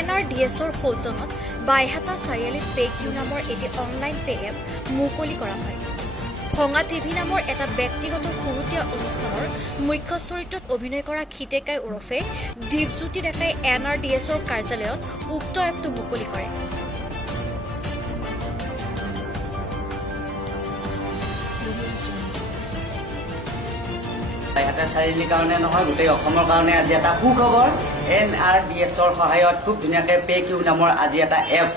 NRDSৰ সৌজন্যত বাইহাটা চাৰিআলিত পেকিউ নামৰ এটি অনলাইন পে এপ মুকলি কৰা হয়। ভঙা টিভি নামৰ এটা ব্যক্তিগত শুৰুতীয়া অনুষ্ঠানৰ মুখ্য চৰিত্ৰত অভিনয় কৰা খিতেকাই ওৰফে দীপজ্যোতি ডেকাই NRDSৰ কাৰ্যালয়ত উক্ত এপটো মুকলি কৰে। বাইহাটা চাৰিআলিৰ কাৰণে নহয়, গোটেই অসমৰ কাৰণে আজি এটা সুখবৰ। NRDSৰ সহায়ত খুব ধুনীয়াকৈ পেকিউ নামৰ আজি এটা এপ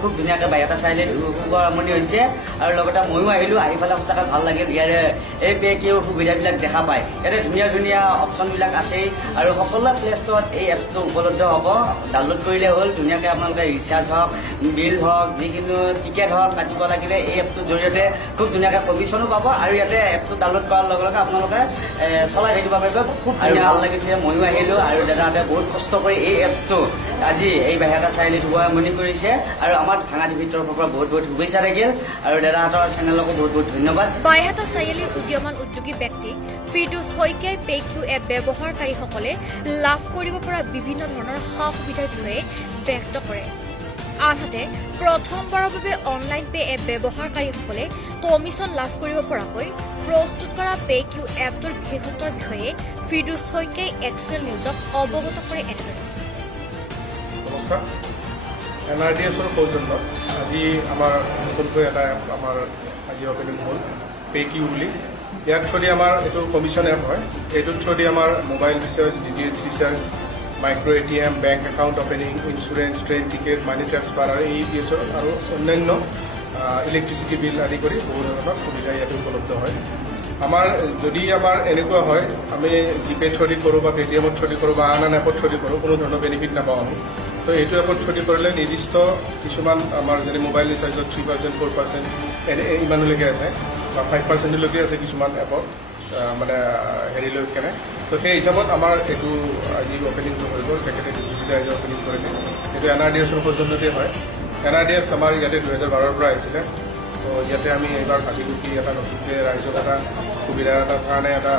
খুব ধুনীয়াকৈ বাইহাটা চাৰিআলিত শুভ আৰম্ভণি হৈছে। আৰু লগতে ময়ো আহিলোঁ, আহি পেলাই সঁচাকৈ ভাল লাগিল। ইয়াৰে এই পেকিউৰ সুবিধাবিলাক দেখা পায়। ইয়াতে ধুনীয়া ধুনীয়া অপশ্যনবিলাক আছেই আৰু সকলো প্লে ষ্টৰত এই এপটো উপলব্ধ হ'ব। ডাউনলোড কৰিলে হ'ল। ধুনীয়াকৈ আপোনালোকে ৰিচাৰ্জ হওক, বিল হওক, যিকোনো টিকেট হওক কাটিব লাগিলে এই এপটোৰ জৰিয়তে খুব ধুনীয়াকৈ কমিশ্যনো পাব। আৰু ইয়াতে এপটো ডাউনলোড কৰাৰ লগে লগে আপোনালোকে চলাই থাকিব পাৰিব। খুব ধুনীয়া ভাল লাগিছে। ময়ো আহিলোঁ আৰু দাদাহঁতে বহুত কষ্ট কৰি এই এপটো আজি এই বাইহাটা চাৰিআলিত শুভ আৰম্ভণি কৰিছে। আৰু আমাৰ ভাঙা টিভিৰ তৰফৰ পৰা বহুত বহুত শুভেচ্ছা থাকিল আৰু দাদাহঁতৰ চেনেলকো বহুত বহুত ধন্যবাদ। বাইহাটা চাৰিআলিৰ উদীয়মান উদ্যোগী ব্যক্তি ফিৰদৌছ শইকীয়াই পেকিউ এপ ব্যৱহাৰকাৰীসকলে লাভ কৰিব পৰা বিভিন্ন ধৰণৰ সা সুবিধাৰ বিষয়ে ব্যক্ত কৰে। আনহাতে প্ৰথমবাৰৰ বাবে অনলাইন পে এপ ব্যৱহাৰকাৰীসকলে কমিশ্যন লাভ কৰিব পৰাকৈ প্ৰস্তুত কৰা পেকিউ এপটোৰ বিশেষত্বৰ বিষয়ে ফিৰদৌছ শইকীয়াই এক্সপ্ৰেছ নিউজক অৱগত কৰে এনেদৰে। নমস্কাৰ। NRDSৰ সৌজন্যত আজি আমাৰ নতুনকৈ এটা এপ আমাৰ আজি অপেনিং হ'ল পেকিউ বুলি। ইয়াৰ থ্ৰুদি আমাৰ এইটো কমিশ্যন এপ হয়। এইটোৰ থ্ৰুদি আমাৰ mobile recharge, DTH recharge, micro' ATM, bank account opening, insurance, train ticket, money transfer আৰু AEPSৰ আৰু অন্যান্য ইলেক্ট্ৰিচিটি বিল আদি কৰি বহু ধৰণৰ সুবিধা ইয়াতে উপলব্ধ হয়। আমাৰ যদি আমাৰ এনেকুৱা হয় আমি জিপে থ্ৰুদি কৰোঁ বা পেটিএমৰ থ্ৰুদি কৰোঁ বা আন এপৰ থ্ৰুদি কৰোঁ, কোনো ধৰণৰ বেনিফিট নাপাওঁ আমি। তো এইটো এপত থ্ৰুদি কৰিলে নিৰ্দিষ্ট কিছুমান আমাৰ যেনে মোবাইল ৰিচাৰ্জত 3%, 4% ইমানলৈকে আছে বা 5%লৈকে আছে কিছুমান এপত মানে হেৰি লৈ কেনে। তো সেই হিচাপত আমাৰ এইটো আজি অপেনিংটো হৈ গ'ল। তেখেতে ডিজিটেল আজি অপেনিং কৰিলে। এইটো NRDSৰ সৌজন্যতে হয়। NRDS আমাৰ ইয়াতে 2012ৰ পৰা আহিছিলে। তো ইয়াতে আমি এইবাৰ ভাবিলোঁ কি এটা নতুনকৈ ৰাইজক এটা সুবিধা এটাৰ কাৰণে এটা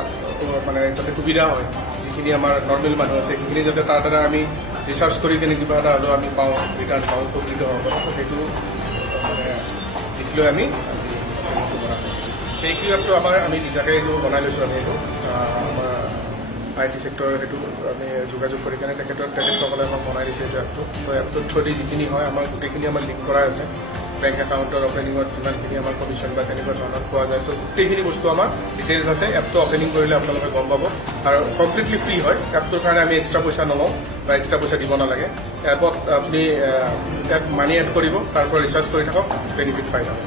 মানে যাতে সুবিধা হয়, যিখিনি আমাৰ নৰ্মেল মানুহ আছে সেইখিনি যাতে তাৰ দ্বাৰা আমি ৰিচাৰ্জ কৰি কিনে কিবা এটা হ'লেও আমি পাওঁ, ৰিটাৰ্ণ পাওঁ, উপকৃত হ'ব পাৰোঁ। তো সেইটো মানে দেখি লৈ আমি পেকিউ এপটো আমাৰ আমি নিজাকৈ এইটো বনাই লৈছোঁ। আমি এইটো আমাৰ IT ছেক্টৰৰ সেইটো আমি যোগাযোগ কৰি কেনে তেখেতসকলে আমাক বনাই দিছে এইটো এপটো। তো এপটোৰ থ্ৰুদি যিখিনি হয় আমাৰ গোটেইখিনি আমাৰ লিংক কৰা আছে। বেংক একাউণ্টৰ অপেনিঙত যিমানখিনি আমাৰ কমিশ্যন বা তেনেকুৱা ধৰণৰ পোৱা যায়, তো গোটেইখিনি বস্তু আমাৰ ডিটেইলছ আছে। এপটো অপেনিং কৰিলে আপোনালোকে গম পাব আৰু কমপ্লিটলি ফ্ৰী হয়। এপটোৰ কাৰণে আমি এক্সট্ৰা পইচা নলওঁ বা এক্সট্ৰা পইচা দিব নালাগে। এপত আপুনি মানি এড কৰিব, তাৰ পৰা ৰিচাৰ্জ কৰি থাকক, বেনিফিট পাই যাব।